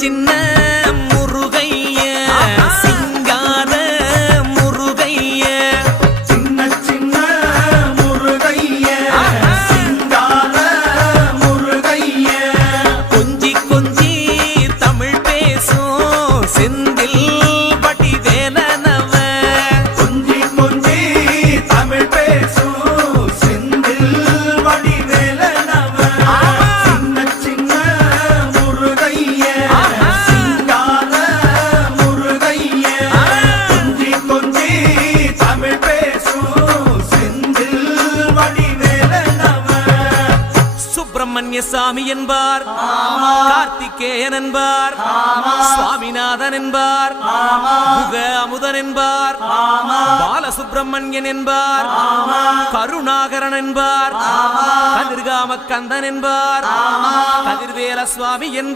சின்ன முருகைய சிங்கார முருகைய சின்ன சின்ன முருகைய சிங்கார முருகைய கொஞ்சி கொஞ்சி தமிழ் பேசும் செந்தில் வடிவேலனவ கொஞ்சி கொஞ்சி தமிழ் பேசும் செந்தில் வடிவேலனவ சின்ன சின்ன முருகைய சிங்கார முருகைய கொஞ்சி கொஞ்சி தமிழ் பேசும் செந்தில் வடிவேலனவ சுப்பிரமணிய சாமி என்பார், கார்த்திகேயன் என்பார், சுவாமிநாதன் என்பார், முக அமுதன் என்பார், பாலசுப்பிரமணியன் என்பார், கருணாகரன் என்பார், கதிர்காம கந்தன் என்பார், கதிர்வேல சுவாமி என்பார்.